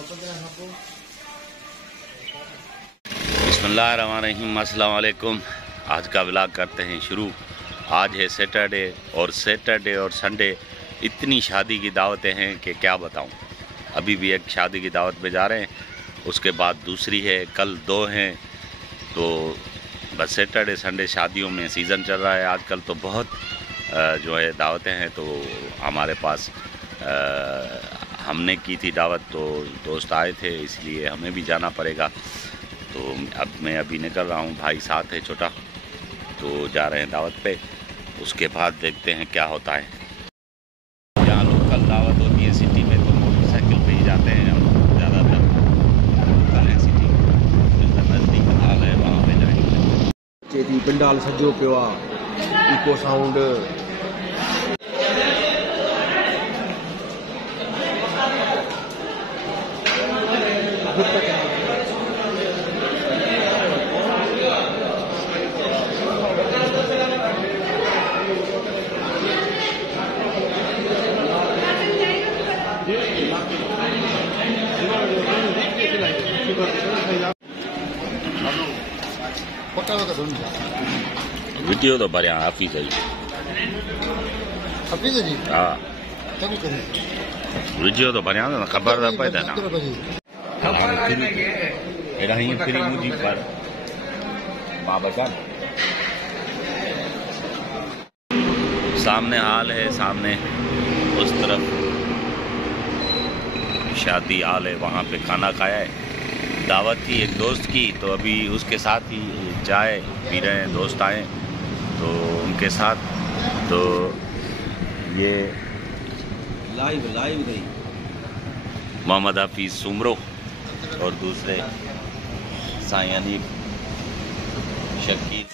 बिस्मिल्लाहिर्रहमानिर्रहीम, अस्सलाम वालेकुम। आज का व्लॉग करते हैं शुरू। आज है सैटरडे और संडे इतनी शादी की दावतें हैं कि क्या बताऊं। अभी भी एक शादी की दावत पे जा रहे हैं, उसके बाद दूसरी है, कल 2 हैं। तो बस सैटरडे संडे शादियों में सीज़न चल रहा है आजकल, तो बहुत जो है दावतें हैं। तो हमारे पास हमने की थी दावत, तो दोस्त आए थे, इसलिए हमें भी जाना पड़ेगा। तो अब मैं अभी निकल रहा हूँ, भाई साथ है छोटा, तो जा रहे हैं दावत पे। उसके बाद देखते हैं क्या होता है। यहाँ लोकल दावत होती है सिटी में, तो मोटरसाइकिल पे ही जाते हैं हम ज़्यादातर। लोकल है सिटी में, नज़दीक हाल है, वहाँ पे जाएंगे। पंडाल सजो पियो आहे, इको साउंड वीडियो तो बढ़िया हाफिज़ है जी। हाँ, वीडियो तो बढ़िया ना, खबर था पैदा ना फ्री मुझी पर बाबा। सामने हाल है, सामने उस तरफ शादी हाल है, वहाँ पे खाना खाया है। दावत थी एक दोस्त की, तो अभी उसके साथ ही चाय पी रहे हैं। दोस्त आए तो उनके साथ, तो ये लाइव गई मोहम्मद हाफिज़ सुमरो और दूसरे साईं अनीफ शकील।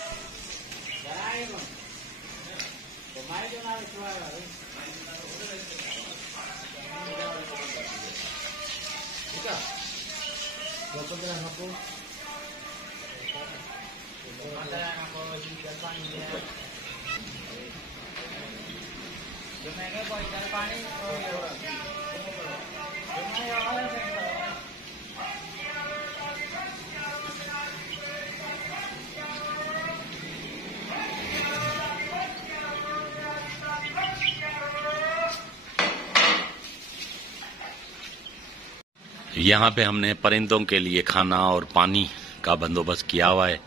यहाँ पे हमने परिंदों के लिए खाना और पानी का बंदोबस्त किया हुआ है।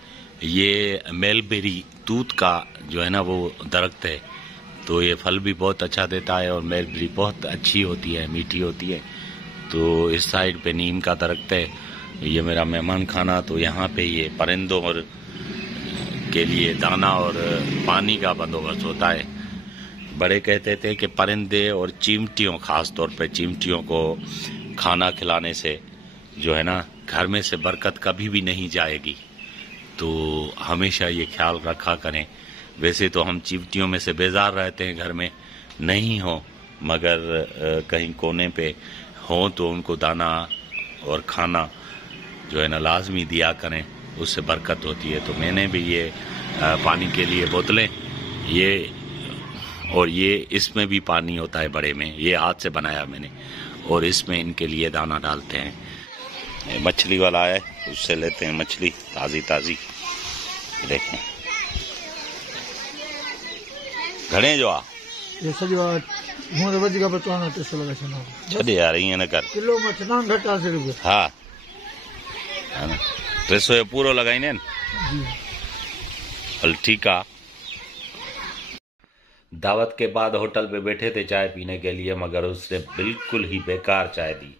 ये मेलबेरी तूत का जो है ना वो दरख्त है, तो ये फल भी बहुत अच्छा देता है और मेलबेरी बहुत अच्छी होती है, मीठी होती है। तो इस साइड पे नीम का दरख्त है। ये मेरा मेहमान खाना, तो यहाँ पे ये परिंदों और के लिए दाना और पानी का बंदोबस्त होता है। बड़े कहते थे कि परिंदे और चिमटियों, ख़ास तौर पे चिमटियों को खाना खिलाने से जो है ना घर में से बरकत कभी भी नहीं जाएगी। तो हमेशा ये ख्याल रखा करें। वैसे तो हम चिमटियों में से बेजार रहते हैं, घर में नहीं हो, मगर कहीं कोने पे हो तो उनको दाना और खाना जो है ना लाजमी दिया करें, उससे बरकत होती है। तो मैंने भी ये पानी के लिए बोतलें, ये और ये इसमें भी पानी होता है बड़े में, ये हाथ से बनाया मैंने, और इसमें इनके लिए दाना डालते हैं। मछली वाला है, उससे लेते हैं मछली ताज़ी ताज़ी। देखें घणे जो आ छॾे यार, ईअं न कर। किलो मछना घटा से रुपए। हाँ है ना, 300 पूरो लगाईंदे आहिनि। हल ठीकु आहे। दावत के बाद होटल पे बैठे थे चाय पीने के लिए, मगर उसने बिल्कुल ही बेकार चाय दी,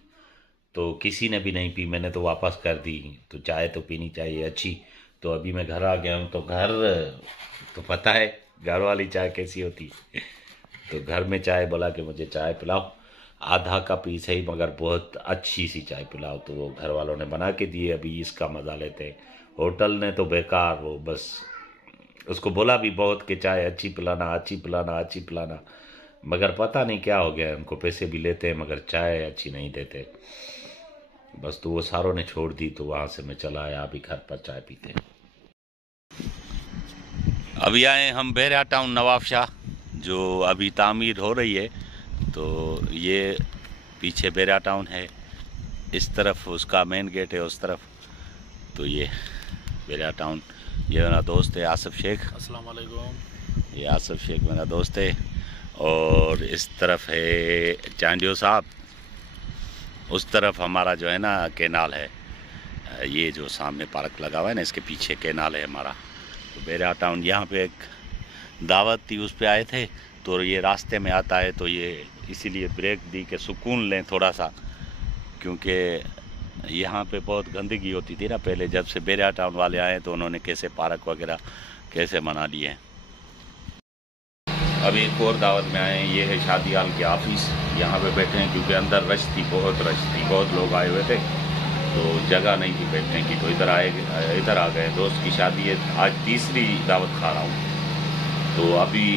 तो किसी ने भी नहीं पी। मैंने तो वापस कर दी। तो चाय तो पीनी चाहिए अच्छी। तो अभी मैं घर आ गया हूँ, तो घर तो पता है घर वाली चाय कैसी होती है। तो घर में चाय बोला कि मुझे चाय पिलाओ, आधा कप ही सही मगर बहुत अच्छी सी चाय पिलाओ। तो वो घर वालों ने बना के दिए, अभी इसका मज़ा लेते हैं। होटल ने तो बेकार, वो बस उसको बोला भी बहुत कि चाय अच्छी पिलाना, अच्छी पिलाना, अच्छी पिलाना, मगर पता नहीं क्या हो गया। उनको पैसे भी लेते हैं मगर चाय अच्छी नहीं देते। बस तो वो सारों ने छोड़ दी, तो वहाँ से मैं चला आया, अभी घर पर चाय पीते हैं। अभी आए हम बहरा टाउन नवाबशाह, जो अभी तामीर हो रही है। तो ये पीछे बहरा टाउन है, इस तरफ उसका मेन गेट है, उस तरफ। तो ये बेरिया टाउन। ये मेरा दोस्त है आसिफ शेख। अस्सलाम वालेकुम। ये आसिफ शेख मेरा दोस्त है। और इस तरफ है चांडियो साहब। उस तरफ हमारा जो है ना कैनाल है। ये जो सामने पार्क लगा हुआ है ना, इसके पीछे कैनाल है हमारा। तो बेरिया टाउन, यहाँ पे एक दावत थी, उस पे आए थे। तो ये रास्ते में आता है, तो ये इसीलिए ब्रेक दी कि सुकून लें थोड़ा सा, क्योंकि यहाँ पे बहुत गंदगी होती थी ना पहले। जब से बेरिया टाउन वाले आए तो उन्होंने कैसे पार्क वगैरह कैसे बना लिए हैं। अभी एक और दावत में आए हैं। ये है शादी हाल के ऑफिस। यहाँ पे बैठे हैं क्योंकि अंदर रश थी, बहुत रश थी, बहुत लोग आए हुए थे, तो जगह नहीं थी बैठने की। तो इधर आ गए। दोस्त की शादी है, आज तीसरी दावत खा रहा हूँ। तो अभी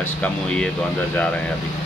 रश कम हुई है तो अंदर जा रहे हैं अभी।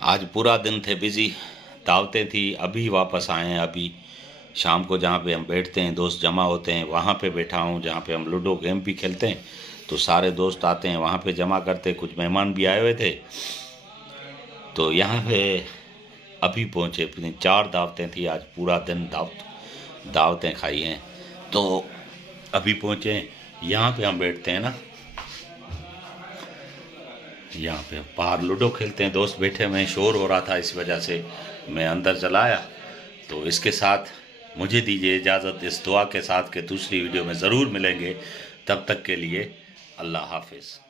आज पूरा दिन थे बिज़ी, दावतें थी, अभी वापस आए हैं। अभी शाम को जहाँ पे हम बैठते हैं, दोस्त जमा होते हैं, वहाँ पे बैठा हूँ, जहाँ पे हम लूडो गेम भी खेलते हैं। तो सारे दोस्त आते हैं, वहाँ पे जमा करते। कुछ मेहमान भी आए हुए थे, तो यहाँ पे अभी पहुँचे। अपनी 4 दावतें थी आज, पूरा दिन दावतें खाई हैं। तो अभी पहुँचे, यहाँ पे हम बैठते हैं ना, यहाँ पे बाहर लूडो खेलते हैं। दोस्त बैठे हुए, शोर हो रहा था, इस वजह से मैं अंदर चला आया। तो इसके साथ मुझे दीजिए इजाज़त, इस दुआ के साथ कि दूसरी वीडियो में ज़रूर मिलेंगे। तब तक के लिए अल्लाह हाफिज़।